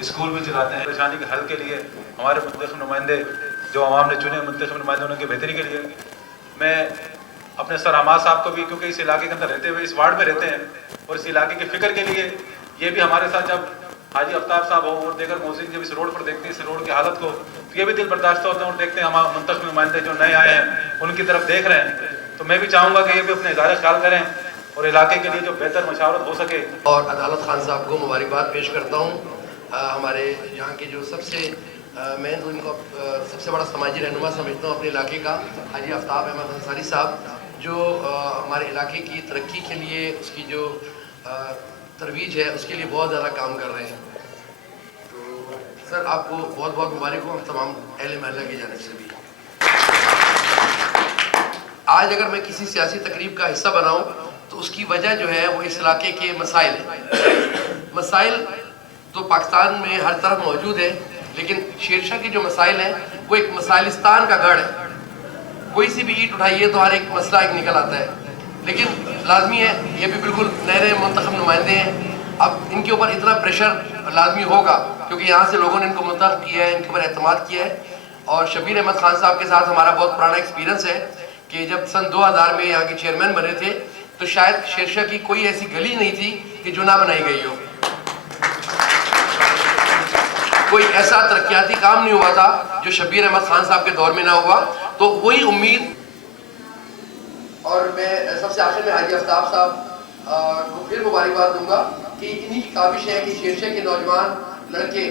School بھی چلاتے ہیں پریشانی کے حل کے لیے. ہمارے منتخب نمائندے جو عوام نے چنے منتخب نمائندے ان کی بہتری کے لیے میں اپنے سر حماد صاحب کو بھی, کیونکہ اس علاقے کے اندر رہتے ہوئے اس وارڈ میں رہتے ہیں اور اس علاقے کی فکر کے لیے یہ بھی ہمارے ساتھ جب حاجی آفتاب صاحب ہوں اور دیگر موزین جب اس روڈ پر دیکھتے ہیں اس روڈ کی حالت کو تو یہ بھی دل برداشتہ ہوتے ہیں اور دیکھتے ہیں ہمارے منتخب نمائندے جو نئے آئے ہیں ان کی طرف دیکھ رہے ہیں. تو میں بھی چاہوں گا کہ یہ بھی اپنے اظہار خیال کریں اور علاقے کے لیے جو بہتر مشاورت ہو سکے. اور عدالت خان صاحب کو مبارکباد پیش کرتا ہوں. ہمارے یہاں کے جو سب سے میں ان کو سب سے بڑا سماجی رہنما سمجھتا ہوں اپنے علاقے کا, حاجی آفتاب احمد انصاری صاحب, جو ہمارے علاقے کی ترقی کے لیے اس کی جو ترویج ہے اس کے لیے بہت زیادہ کام کر رہے ہیں. تو سر آپ کو بہت بہت مبارک ہوں ہم تمام اہل محلہ کی جانب سے بھی. آج اگر میں کسی سیاسی تقریب کا حصہ بناؤں تو اس کی وجہ جو ہے وہ اس علاقے کے مسائل ہیں. مسائل تو پاکستان میں ہر طرف موجود ہے, لیکن شیرشاہ کے جو مسائل ہیں وہ ایک مسائلستان کا گڑھ ہے. کوئی سی بھی اینٹ اٹھائیے تو ہر ایک مسئلہ ایک نکل آتا ہے. لیکن لازمی ہے یہ بھی بالکل نئے نئے منتخب نمائندے ہیں, اب ان کے اوپر اتنا پریشر لازمی ہوگا کیونکہ یہاں سے لوگوں نے ان کو منتخب کیا ہے, ان کے اوپر اعتماد کیا ہے. اور شبیر احمد خان صاحب کے ساتھ ہمارا بہت پرانا ایکسپیرینس ہے کہ جب سن 2000 میں یہاں کے چیئرمین بنے تھے تو شاید شیرشاہ کی کوئی ایسی گلی نہیں تھی کہ جو نہ بنائی گئی ہو, کوئی ایسا ترقیاتی کام نہیں ہوا تھا جو شبیر احمد خان صاحب کے دور میں نہ ہوا. تو وہی امید. اور میں سب سے آخر میں حاجی آفتاب صاحب کو پھر مبارکباد دوں گا کہ انہی کی کاوش ہے کہ شیرشاہ کے نوجوان لڑکے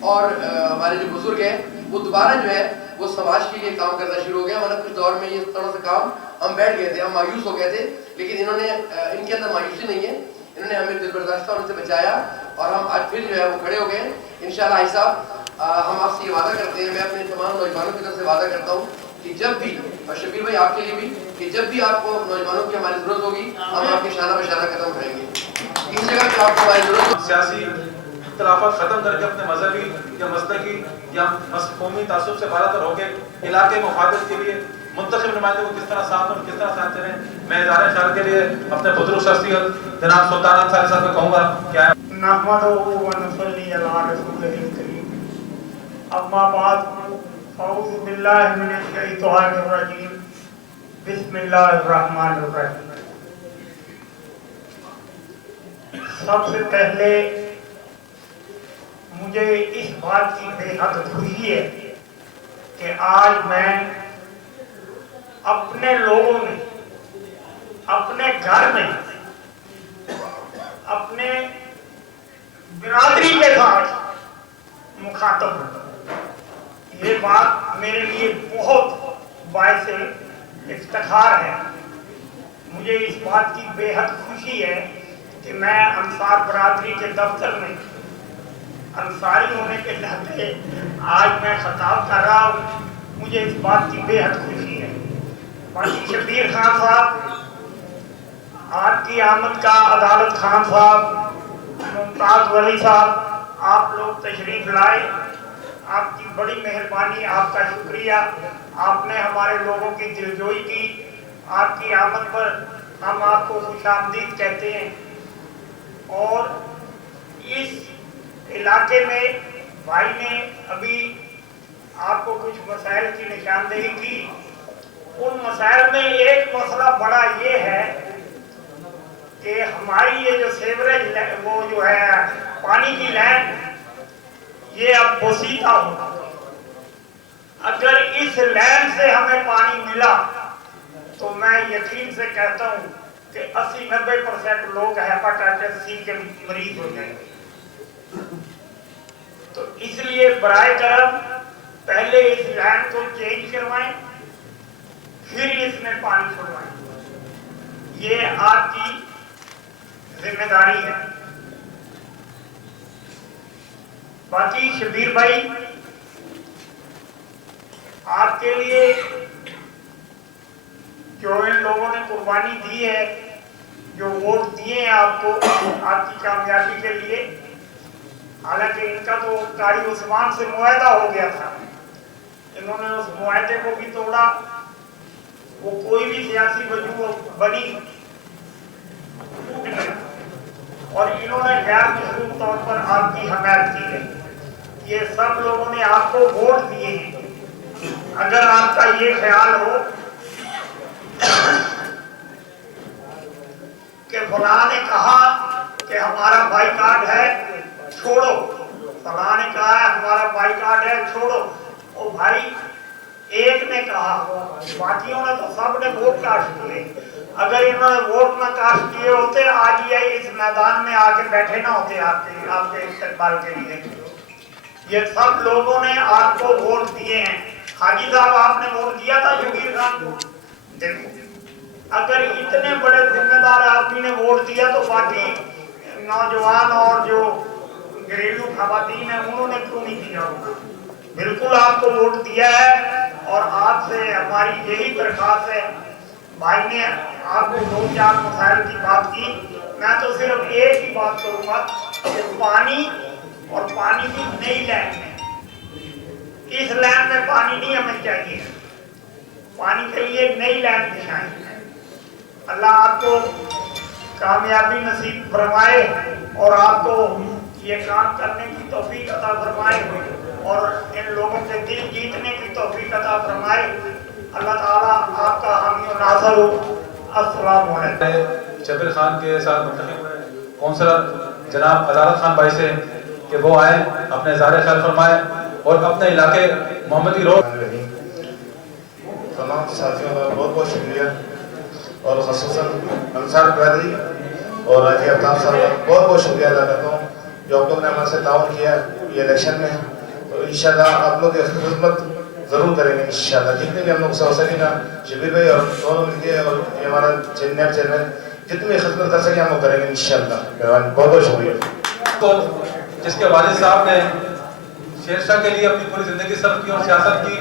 اور ہمارے جو بزرگ ہیں وہ دوبارہ جو ہے وہ سماج کے لیے کام کرنا شروع ہو گیا. ورنہ کچھ دور میں یہ تھوڑا سا کام ہم بیٹھ گئے تھے, ہم مایوس ہو گئے تھے, لیکن انہوں نے ان کے اندر مایوسی نہیں ہے, انہوں نے ہمیں دل برداشتہ ان سے بچایا اور ہم آج پھر جو ہے وہ کھڑے ہو گئے. انشاءاللہ حاجی صاحب ہم آپ سے یہ وعدہ کرتے ہیں, میں اپنے تمام نوجوانوں کی طرف سے وعدہ کرتا ہوں کہ جب بھی, اور شبیر بھائی آپ کے لیے بھی, کہ جب بھی آپ کو نوجوانوں کی ہماری ضرورت ہوگی ہم آپ کے شانہ بشانہ قدم اٹھائیں گے. اس جگہ پہ آپ کو ہماری ضرورت ہوگی. سیاسی اختلافات ختم کر کے اپنے مذہبی یا مسلکی یا قومی تعصب سے بالاتر ہو کے علاقے مفادات کے لیے منتخب نمائندے کو کس طرح ساتھ اور کس طرح ساتھ دیں. میں اظہار خیال کے لیے اپنے بزرگ شخصیت جناب سلطان انصاری صاحب کو کہوں گا کیا نحمدہ و نصلی علی رسولہ الکریم. اما بعد اعوذ باللہ من الشیطان الرجیم, بسم اللہ الرحمن الرحیم. سب سے پہلے مجھے اس بات کی بے حد خوشی ہے کہ آج میں اپنے لوگوں میں, اپنے گھر میں, اپنے برادری کے ساتھ مخاطب ہوں. یہ بات میرے لیے بہت باعث افتخار ہے. مجھے اس بات کی بے حد خوشی ہے کہ میں انصار برادری کے دفتر میں انصاری ہونے کے ناطے آج میں خطاب کر رہا ہوں. مجھے اس بات کی بے حد خوشی ہے. باقی شبیر خان صاحب, آپ کی آمد کا, عدالت خان صاحب, ممتاز ولی صاحب, آپ لوگ تشریف لائے, آپ کی بڑی مہربانی, آپ کا شکریہ. آپ نے ہمارے لوگوں کی دلجوئی کی. آپ کی آمد پر ہم آپ کو خوش آمدید کہتے ہیں. اور اس علاقے میں بھائی نے ابھی آپ کو کچھ مسائل کی نشاندہی کی. ان مسائل میں ایک مسئلہ بڑا یہ ہے کہ ہماری یہ جو سیوریج وہ جو ہے پانی کی لائن یہ اب بوسیدہ ہوگا. اگر اس لائن سے ہمیں پانی ملا تو میں یقین سے کہتا ہوں کہ 80-90% لوگ ہیپاٹائٹس سی کے مریض ہو جائیں گے. تو اس لیے برائے کرم پہلے اس لائن کو چینج کروائیں پھر اس میں پانی چھوڑوائیں. یہ آپ کی ذمہ داری ہے. باقی شبیر بھائی آپ کے لیے جو ان لوگوں نے قربانی دی ہے, جو ووٹ دیے ہیں آپ کو آپ کی کامیابی کے لیے, حالانکہ ان کا تو قاری عثمان سے معاہدہ ہو گیا تھا, انہوں نے اس معاہدے کو بھی توڑا. وہ کوئی بھی سیاسی وجوہ بنی اور انہوں نے غیر مشروط طور پر آپ کی حمایت کی ہے. یہ سب لوگوں نے آپ کو ووٹ دیے ہیں. اگر آپ کا یہ خیال ہو کہ فلاں نے کہا کہ ہمارا بائیکاٹ ہے چھوڑو, فلاں نے کہا ہے ہمارا بائیکاٹ ہے چھوڑو, او بھائی ایک نے کہا, باقیوں نے تو سب نے ووٹ کاسٹ کیے. اگر انہوں نے ووٹ نہ کاسٹ کیے ہوتے آج یہ اس میدان میں آ کے بیٹھے نہ ہوتے آپ کے استقبال کے لیے. یہ سب لوگوں نے آپ کو ووٹ دیے ہیں. حاجی صاحب آپ نے ووٹ دیا تھا شبیر خان کو. دیکھو اگر اتنے بڑے ذمہ دار آدمی نے ووٹ دیا تو باقی نوجوان اور جو گھریلو خواتین ہیں انہوں نے کیوں نہیں دیا ہوگا. بالکل آپ کو ووٹ دیا ہے اور آپ سے ہماری یہی درخواست ہے. بھائی نے آپ کو 2-4 مسائل کی بات کی, میں تو صرف ایک ہی بات کروں گا کہ پانی اور پانی کی نئی لائن میں, اس لائن میں پانی نہیں ہمیں چاہیے, پانی کے لیے نئی لائن بچھائیں. اللہ آپ کو کامیابی نصیب فرمائے اور آپ کو یہ کام کرنے کی توفیق عطا فرمائے اور ان لوگوں کے دل جیتنے کی توفیق عطا فرمائے. اللہ تعالیٰ آپ کا حامی و ناصر ہو. السلام علیکم. شبیر خان کے ساتھ منتخب کونسلر جناب عدالت خان بھائی سے کہ وہ آئیں, اپنے اظہار خیال فرمائیں اور اپنے علاقے محمدی روڈ. تمام ساتھیوں کا بہت بہت شکریہ اور خصوصاً انصار قیادی اور حاجی آفتاب صاحب کا بہت بہت شکریہ ادا کرتا ہوں جو آپ لوگ نے ہمارے سے تعاون کیا یہ الیکشن میں. تو انشاءاللہ آپ لوگ کی خدمت ضرور کریں گے انشاءاللہ. جتنے بھی ہم لوگ سے ہو سکے گا شبیر بھائی اور دونوں مل کے اور یہ ہمارا چیئرمین جتنی خدمت کر سکیں ہم لوگ کریں گے انشاءاللہ. مہربانی, بہت بہت شکریہ. تو جس کے والد صاحب نے شیر شاہ کے لیے اپنی پوری زندگی صرف کی اور سیاست کی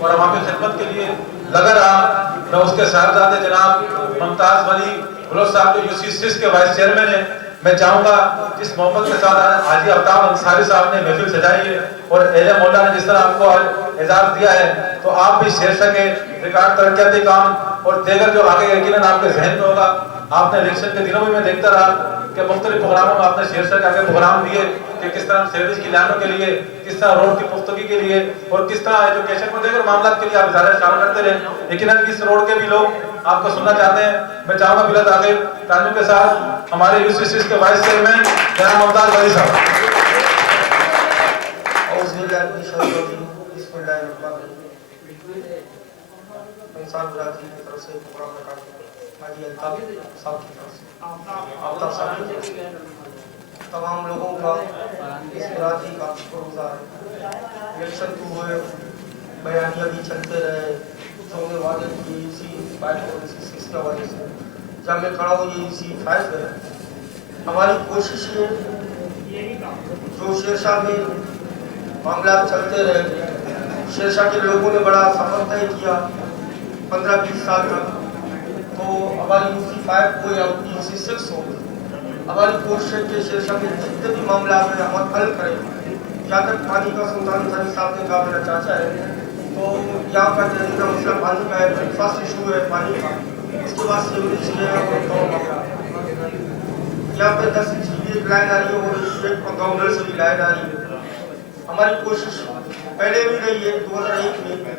اور عوام کی خدمت کے لیے لگا رہا, میں اس کے صاحبزادے جناب ممتاز ولی بلوچ صاحب جو UC6 کے وائس چیئرمین ہیں, میں چاہوں گا جس محبت کے ساتھ حاجی آفتاب انصاری صاحب نے محفل سجائی ہے اور اہل مولا نے جس طرح آپ کو اعزاز دیا ہے, تو آپ بھی شیر شاہ کے ریکارڈ ترقیاتی کام اور دیگر جو آگے یقیناً آپ کے ذہن میں ہوگا. آپ نے الیکشن کے دنوں میں دیکھتا رہا کہ مختلف پروگراموں میں آپ نے شیر شاہ کے آگے پروگرام دیے کہ کس طرح سیوریج کی لائنوں کے لیے, کس طرح روڈ کی پختگی کے لیے اور کس طرح ایجوکیشن کو دیگر معاملات کے لیے آپ اظہار خیال کرتے رہے. یقیناً اس روڈ کے بھی لوگ آپ کو سننا چاہتے ہیں. میں چاہوں گا بلا تاخیر تعلیم کے ساتھ ہمارے UC6 کے وائس چیئرمین جناب ممتاز ولی صاحب. انسان برادری کی طرف سے پروگرام رکھا حاجی الطاف صاحب کی طرف سے آفتاب صاحب کی طرف سے تمام لوگوں کا اس برادری کا شکر گزار ہے. الیکشن تو ہوئے, بیانیاں بھی چلتے رہے, جو نے وعدے کیے UC5 اور UC6 کے حوالے سے جب میں کھڑا ہوں یہ UC5 ہے. ہماری کوشش ہے جو شیر شاہ میں معاملات چلتے رہے, شیر شاہ کے لوگوں نے بڑا سفر طے کیا 15-20 سال تک, تو ہماری UC5 ہو یا UC6 ہو, ہماری کوشش ہے کہ شیر شاہ کے جتنے بھی معاملات ہیں ہم حل کریں. جہاں تک پانی کا سلطان ثانی صاحب نے کہا میرا چاچا ہے, تو یہاں کا جدیدہ مسئلہ پانی کا ہے, فرسٹ ایشو ہے پانی کا, اس کے بعد سیوریج کے یہاں پہ 10 انچ کی ایک لائن آ رہی ہے اور ایک گورنر سے بھی لائن آ رہی ہے. ہماری کوشش پہلے بھی رہی ہے 2001 میں,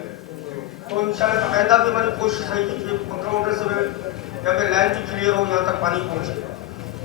تو انشاءاللہ آئندہ بھی ہماری کوشش رہے گی کہ کنٹرول سے یہاں پہ لائن بھی کلیئر ہو, یہاں تک پانی پہنچے.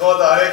2001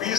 20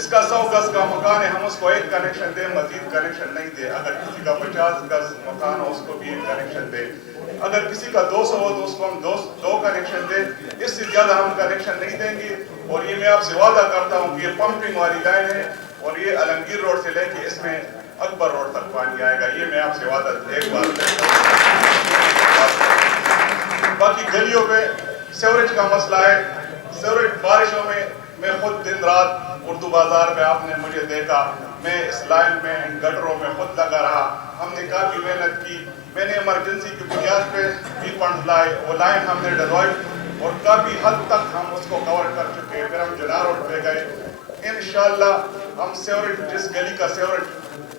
جس کا 100 گز کا مکان ہے ہم اس کو ایک کنیکشن دیں, مزید کنیکشن نہیں دیں. اگر کسی کا 50 گز مکان ہو اس کو بھی ایک کنیکشن دیں. اگر کسی کا 200 ہو تو اس کو ہم دو کنیکشن دیں. اس سے زیادہ ہم کنیکشن نہیں دیں گے. اور یہ میں آپ سے وعدہ کرتا ہوں کہ یہ پمپنگ والی لائن ہے اور یہ علمگیر روڈ سے لے کے اس میں اکبر روڈ تک پانی آئے گا. یہ میں آپ سے وعدہ ایک بار باقی گلیوں پہ سیوریج کا مسئلہ ہے. سیوریج بارشوں میں خود دن رات اردو بازار میں آپ نے مجھے دیکھا, میں اس لائن میں ان گٹروں میں خود لگا رہا. ہم نے کافی محنت کی. میں نے ایمرجنسی کی بنیاد پہ بھی فنڈ لائے, وہ لائن ہم نے ڈلوائی اور کافی حد تک ہم اس کو کور کر چکے. پھر ہم جنار روڈ پہ گئے. انشاءاللہ ہم سیوریج, جس گلی کا سیوریج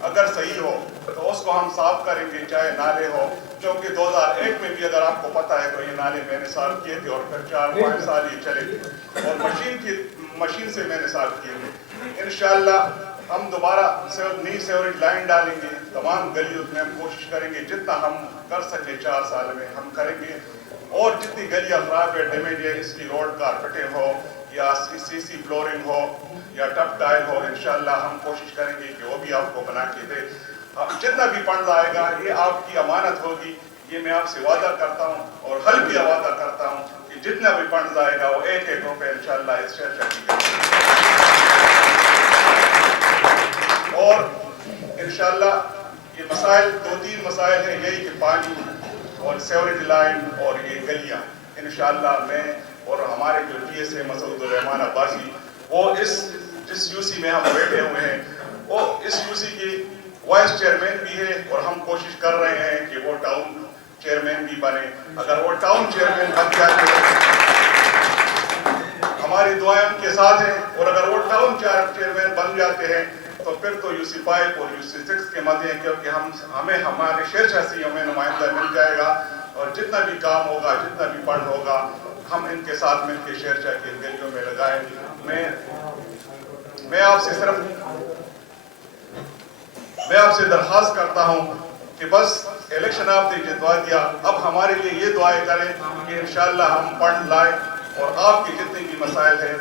اگر صحیح ہو تو اس کو ہم صاف کریں گے, چاہے نالے ہو. کیونکہ 2001 میں بھی اگر آپ کو پتہ ہے تو یہ نالے میں نے صاف کیے تھے اور پھر 4-5 سال یہ چلے اور مشین سے میں نے صاف کیے تھے. انشاءاللہ ہم دوبارہ نئی سیوریج لائن ڈالیں گے. تمام گلیوں میں ہم کوشش کریں گے جتنا ہم کر سکیں 4 سال میں ہم کریں گے. اور جتنی گلیاں خراب ہے, ڈیمیج ہے, اس کی روڈ کارپیٹنگ ہو یا سی فلورنگ ہو یا ٹپ ٹائل ہو, انشاءاللہ ہم کوشش کریں گے کہ وہ بھی آپ کو بنا کے دے. جتنا بھی فنڈ آئے گا یہ آپ کی امانت ہوگی. یہ میں آپ سے وعدہ کرتا ہوں اور حل بھی وعدہ کرتا ہوں کہ جتنا بھی فنڈ آئے گا وہ ایک روپے انشاءاللہ اس شہر شہری اور انشاءاللہ یہ مسائل 2-3 مسائل ہیں یہی کہ پانی اور سیوریج لائن اور یہ گلیاں. انشاءاللہ میں اور ہمارے جو ٹی ایس اے مسعود الرحمان عباسی وہ جس یو سی میں ہم بیٹھے ہوئے ہیں وہ اس یو سی کی وائس چیئرمین بھی ہے اور ہم کوشش کر رہے ہیں کہ وہ ٹاؤن چیئرمین بھی بنے. اگر وہ ٹاؤن چیئرمین بن جاتے ہماری دعائیں ان کے ساتھ ہیں. اور اگر وہ ٹاؤن چیئرمین بن جاتے ہیں تو پھر تو یو سی 5 اور یو سی 6 کے مزے ہیں, کیونکہ ہمیں ہمارے شیرشاہ سے ہمیں نمائندہ مل جائے گا اور جتنا بھی کام ہوگا, جتنا بھی فنڈ ہوگا ہم ان کے ساتھ مل کے شیرشاہ کی گلیوں میں لگائیں. میں آپ سے درخواست کرتا ہوں کہ بس الیکشن آپ نے جتوا دیا, اب ہمارے لیے یہ دعائیں کریں کہ انشاءاللہ ہم فنڈ لائیں اور آپ کی جتنے بھی مسائل ہیں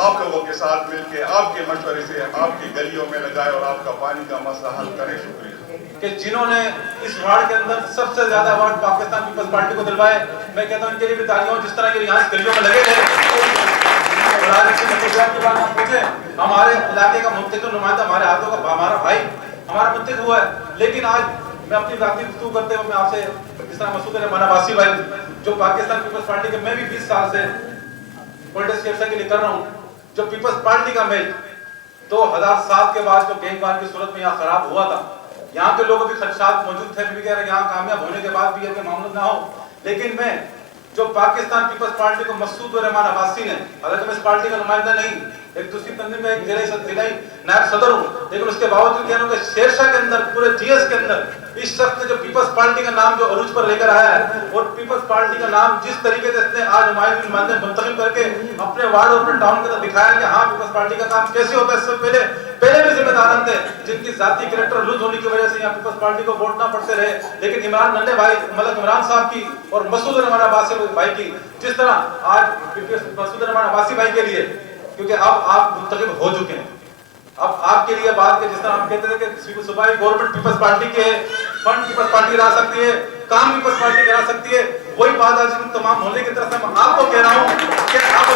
آپ لوگوں کے ساتھ مل کے آپ کے مشورے سے آپ کی گلیوں میں لگائے اور آپ کا پانی کا مسئلہ حل کریں. شکریہ. کہ جنہوں نے اس وارڈ کے اندر سب سے زیادہ وارڈ پاکستان پیپلز پارٹی کو دلوائے, میں کہتا ہوں ان کے لیے بھی تالیاں. جس طرح کے یہاں اس گلیوں میں لگے تھے اور آج اس کی بات آپ پوچھیں, ہمارے علاقے کا منتخب نمائندہ ہمارے ہاتھوں کا ہمارا بھائی ہمارا منتخب ہوا ہے. لیکن آج میں اپنی ذاتی گفتگو کرتے ہوئے میں آپ سے جس طرح مسعود الرحمان عباسی بھائی جو پاکستان پیپلز پارٹی کے, میں بھی 20 سال سے پولیٹکس شیرشاہ کے لیے کر رہا ہوں. جو پیپلز پارٹی کا میچ 2007 کے بعد جو گینگ وار کی صورت میں یہاں خراب ہوا تھا, یہاں کے لوگوں بھی خدشات موجود تھے بھی, کہہ رہے یہاں کامیاب ہونے کے بعد بھی یہ کہ معاملات نہ ہو. لیکن میں جو پاکستان پیپلز پارٹی کو مسعود الرحمان عباسی نے, حالانکہ میں اس پارٹی کا نمائندہ نہیں, ایک دوسری تنظیم میں ایک ضلعی نائب صدر ہوں, لیکن اس کے باوجود کہہ رہا ہوں کہ شیرشاہ کے اندر پورے جی ایس کے اندر اس شخص نے جو پیپلز پارٹی کا نام جو عروج پر لے کر آیا ہے اور پیپلز پارٹی کا نام جس طریقے سے اس نے آج نمائندے منتخب کر کے اپنے وارڈ اور اپنے ٹاؤن کے اندر دکھایا کہ ہاں پیپلز پارٹی کا کام کیسے ہوتا ہے. اس سے پہلے بھی ذمہ داران تھے جن کی ذاتی کریکٹر لوز ہونے کی وجہ سے یہاں پیپلز پارٹی کو ووٹ نہ پڑتے رہے. لیکن عمران ننھے بھائی ملک عمران صاحب کی اور مسعود الرحمان عباسی بھائی کی, جس طرح آج مسعود الرحمان عباسی بھائی کے لیے, کیونکہ اب آپ منتخب ہو چکے ہیں, اب آپ کے لیے بات کہ جس طرح ہم کہتے تھے کہ صوبائی گورنمنٹ پیپلز پارٹی کے فنڈ پیپلز پارٹی کرا سکتی ہے, کام پیپلز پارٹی کرا سکتی ہے, وہی بات آج تمام محلے کی طرف سے میں آپ کو کہہ رہا ہوں کہ اب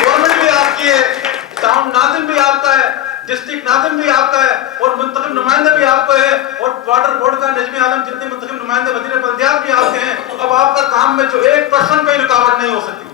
گورنمنٹ بھی آپ کی ہے, ٹاؤن ناظم بھی آپ کا ہے, ڈسٹرکٹ ناظم بھی آپ کا ہے اور منتخب نمائندہ بھی آپ کو ہے اور واٹر بورڈ کا نجم عالم جتنے منتخب نمائندے وزیر بلدیات بھی آپ کے ہیں. اب آپ کا کام میں جو 1% پہ رکاوٹ نہیں ہو سکتی.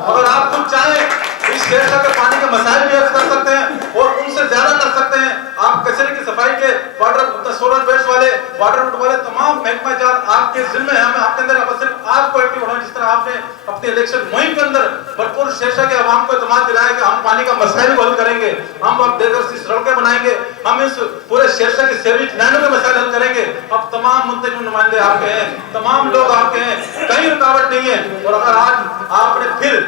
اگر آپ خود چاہیں اس شیرشاہ کے پانی کے مسائل بھی حل کر سکتے ہیں اور ان سے زیادہ کر سکتے ہیں. آپ کچرے کی صفائی کے واٹر سولر ویسٹ والے واٹر روڈ والے تمام محکمہ جات آپ کے ذمہ ہیں. ہمیں آپ کے اندر اب صرف آپ کو ایکٹیو ہونا, جس طرح آپ نے اپنے الیکشن مہم کے اندر بھرپور شیرشاہ کے عوام کو اعتماد دلایا کہ ہم پانی کا مسائل کو حل کریں گے, ہم اب دیگر سڑکیں بنائیں گے, ہم اس پورے شیرشاہ کی سیوریج لائنوں کے مسائل حل کریں گے. اب تمام منتخب نمائندے آپ کے ہیں, تمام لوگ آپ کے ہیں, کہیں رکاوٹ نہیں ہے. اور اگر آج آپ نے پھر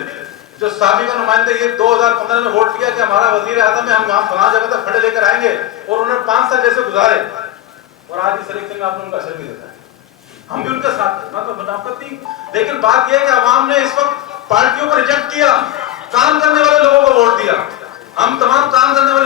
جو سابقہ نمائندے یہ 2015 میں ووٹ کیا کہ ہمارا وزیر اعظم ہے, ہم وہاں فلاں جگہ تک کھڑے لے کر آئیں گے, اور انہوں نے 5 سال جیسے گزارے اور آج اس الیکشن میں آپ نے ان کا اثر بھی دیتا ہے. ہم بھی ان کے ساتھ ہیں, مطلب منافقت نہیں. لیکن بات یہ ہے کہ عوام نے اس وقت پارٹیوں کو ریجیکٹ کیا, کام کرنے والے لوگوں کو ووٹ دیا. ہم تمام کام کرنے والے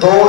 2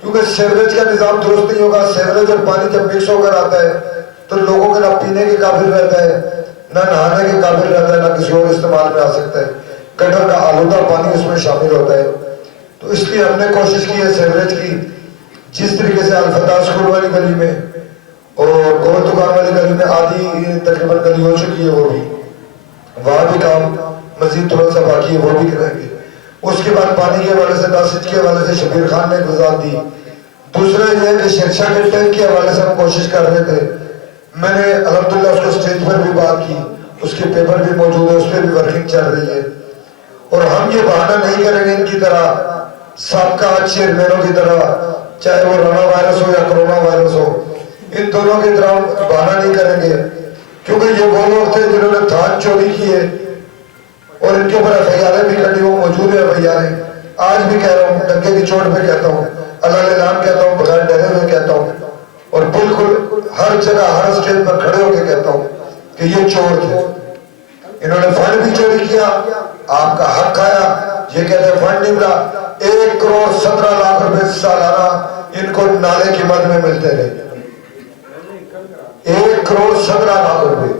کیونکہ سیوریج کا نظام درست نہیں ہوگا. سیوریج اور پانی جب مکس ہو کر آتا ہے تو لوگوں کے نہ پینے کے قابل رہتا ہے, نہ نہانے کے قابل رہتا ہے, نہ کسی اور استعمال میں آ سکتا ہے. گٹر کا آلودہ پانی اس میں شامل ہوتا ہے. تو اس لیے ہم نے کوشش کی ہے سیوریج کی, جس طریقے سے الفتح اسکول والی گلی میں اور گول دکان والی گلی میں آدھی تقریباً گلی ہو چکی ہے, وہ بھی وہاں بھی کام مزید تھوڑا سا باقی ہے, وہ بھی کریں گے. اس کے بعد پانی کے حوالے سے 10 انچ کے حوالے سے شبیر خان نے وضاحت دی. دوسرا یہ ہے کہ شیرشاہ کے ٹینک کے حوالے سے ہم کوشش کر رہے تھے. میں نے الحمدللہ اس کو اسٹیج پر بھی بات کی, اس کے پیپر بھی موجود ہے, اس پہ بھی ورکنگ چل رہی ہے. اور ہم یہ بہانہ نہیں کریں گے ان کی طرح, سابقہ چیئرمینوں کی طرح, چاہے وہ رونا وائرس ہو یا کرونا وائرس ہو, ان دونوں کی طرح بہانہ نہیں کریں گے. کیونکہ یہ وہ لوگ تھے جنہوں نے دھان چوری کیے اور ان کے اوپر FIR بھی کٹی, وہ موجود ہے FIR. آج بھی کہہ رہا ہوں, ڈنکے کی چوٹ پہ کہتا ہوں, اللہ اعلان کہتا ہوں, بغیر ڈرے ہوئے کہتا ہوں, اور بالکل ہر جگہ ہر اسٹیج پر کھڑے ہو کے کہتا ہوں کہ یہ چور تھے. انہوں نے فنڈ بھی چوری کیا, آپ کا حق کھایا. یہ کہتے ہیں فنڈ نہیں ملا. 1 کروڑ 17 لاکھ روپے سالانہ ان کو نالے کی مد میں ملتے رہے. 1 کروڑ 17 لاکھ روپے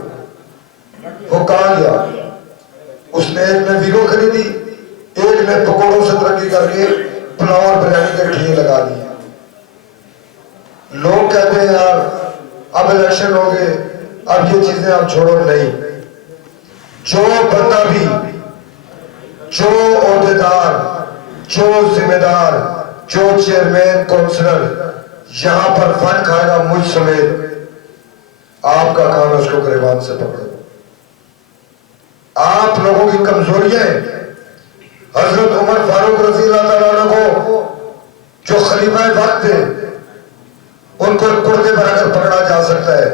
وہ کہاں گیا؟ اس نے ایک نے ویگو خریدی, ایک نے پکوڑوں سے ترقی کر کے پلاؤ اور بریانی کے ٹھیے لگا دیے. لوگ کہتے ہیں یار اب الیکشن ہو گئے, اب یہ چیزیں آپ چھوڑو. نہیں, جو بندہ بھی, جو عہدیدار, جو ذمہ دار, جو چیئرمین کونسلر یہاں پر فنڈ کھائے گا مجھ سمیت, آپ کا کام اس کو گریبان سے پکڑو. آپ لوگوں کی کمزوریاں ہیں. حضرت عمر فاروق رضی اللہ تعالیٰ عنہ کو جو خلیفہ وقت تھے, ان کو کڑتے پر اگر پکڑا جا سکتا ہے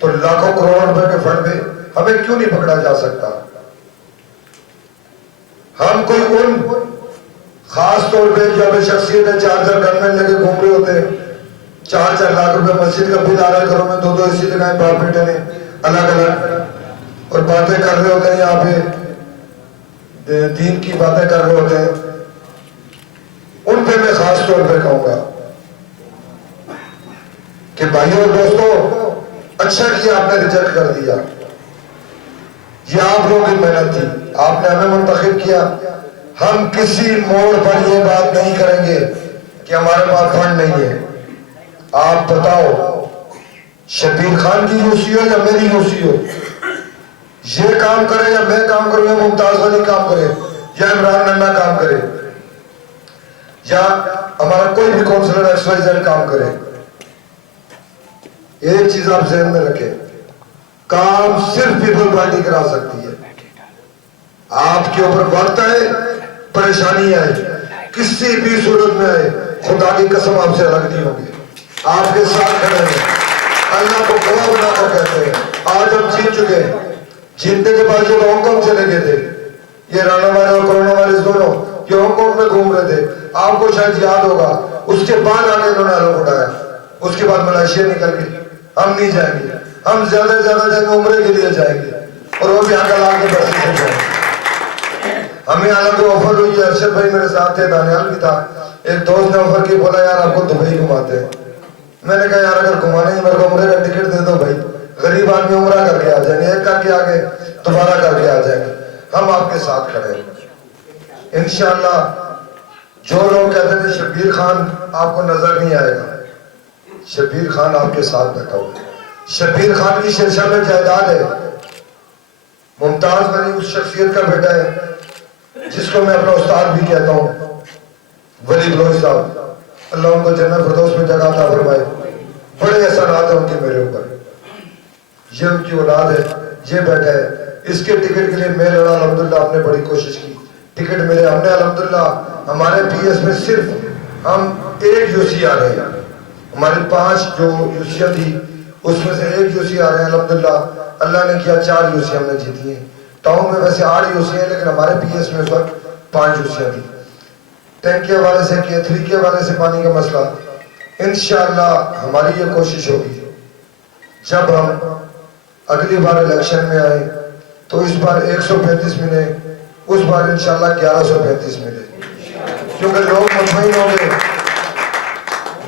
تو لاکھوں کروڑ روپے کے فنڈ میں ہمیں کیوں نہیں پکڑا جا سکتا؟ ہم کوئی ان خاص طور پہ جو ابھی شخصیت ہے 4 گن میں لے کے گھوم رہے ہوتے ہیں, 4 لاکھ روپے مسجد کا بل آ رہا ہے, گھروں میں 2 اسی لگائیں باپ بیٹے نے الگ الگ, اور باتیں کر رہے ہوتے ہیں یہاں پہ دین کی باتیں کر رہے ہوتے ہیں. ان پہ میں خاص طور پہ کہوں گا کہ بھائیوں اور دوستوں, اچھا کیا آپ نے ریجیکٹ کر دیا. یہ آپ لوگوں کی محنت تھی, آپ نے ہمیں منتخب کیا. ہم کسی موڑ پر یہ بات نہیں کریں گے کہ ہمارے پاس فنڈ نہیں ہے. آپ بتاؤ, شبیر خان کی یوسی ہو یا میری یوسی ہو, یہ کام کرے یا میں کام کروں, یا ممتاز والی کام کرے, یا عمران ننا کام کرے, یا ہمارا کوئی بھی کونسلر XYZ کام کرے, ایک چیز آپ ذہن میں رکھیں, کام صرف پیپل پارٹی کرا سکتی ہے. آپ کے اوپر وقت آئے, پریشانی آئے, کسی بھی صورت میں آئے, خدا کی قسم آپ سے الگ نہیں ہوگی, آپ کے ساتھ کھڑے ہیں. اللہ کو گواہ بنا کر کہتے ہیں آج ہم جیت چکے ہیں. جیتنے کے بعد جو ہانگ کانگ چلے گئے تھے, یہ رانا وائرس اور کرونا وائرس دونوں یہ ہانگ کانگ میں گھوم رہے تھے, آپ کو شاید یاد ہوگا. اس کے بعد آگے انہوں نے حلف اٹھایا, اس کے بعد ملائیشیا نکل گئی. ہم نہیں جائیں گے, ہم زیادہ سے زیادہ جائیں گے, عمرے کے لیے جائیں گے, اور وہ بھی حق اللہ کے بستی سے جائیں گے. ہمیں حالانکہ آفر ہوئی ہے, ارشد بھائی میرے ساتھ تھے, دانیال بھی تھا, ایک دوست نے آفر کی, بولا یار آپ کو دبئی گھماتے ہیں. میں نے کہا یار اگر گھمانے ہی میرے کو عمرے کا ٹکٹ دے دو بھائی, غریب آدمی عمرہ کر کے آ جائیں گے, ایک کر کے آگے دوبارہ کر کے آ جائیں گے. ہم آپ کے ساتھ کھڑے ہیں انشاءاللہ. جو لوگ کہتے تھے شبیر خان آپ کو نظر نہیں آئے گا, شبیر خان آپ کے ساتھ بیٹھا ہوا ہے. شبیر خان کی شیرشاہ میں جائیداد ہے. ممتاز میری اس شخصیت کا بیٹا ہے جس کو میں اپنا استاد بھی کہتا ہوں, ولی بلوچ صاحب, اللہ ان کو جنت فردوس میں جگہ عطا فرمائے. بڑے احسانات ہیں ان کے میرے اوپر. یہ ان کی اولاد ہے, یہ بیٹا ہے. اس کے ٹکٹ کے لیے میں لڑا, الحمدللہ ہم نے بڑی کوشش کی, ٹکٹ ملے. ہم نے الحمدللہ ہمارے PS میں صرف ہم 1 UC آ رہے ہیں. ہماری 5 جو یوسیاں تھی اس میں سے 1 UC آ رہے ہیں الحمدللہ. اللہ نے کیا 4 UC ہم نے جیتی ہیں. ٹاؤن میں ویسے 8 UC ہیں, لیکن ہمارے PS میں اس وقت 5 UC تھی. ٹینک کے حوالے سے, K3 کے حوالے سے پانی کا مسئلہ, انشاءاللہ ہماری یہ کوشش ہوگی جب ہم اگلی بار الیکشن میں آئیں تو اس بار 135 ملے, اس بار انشاءاللہ 1135 ملے, کیونکہ لوگ مطمئن ہوں گے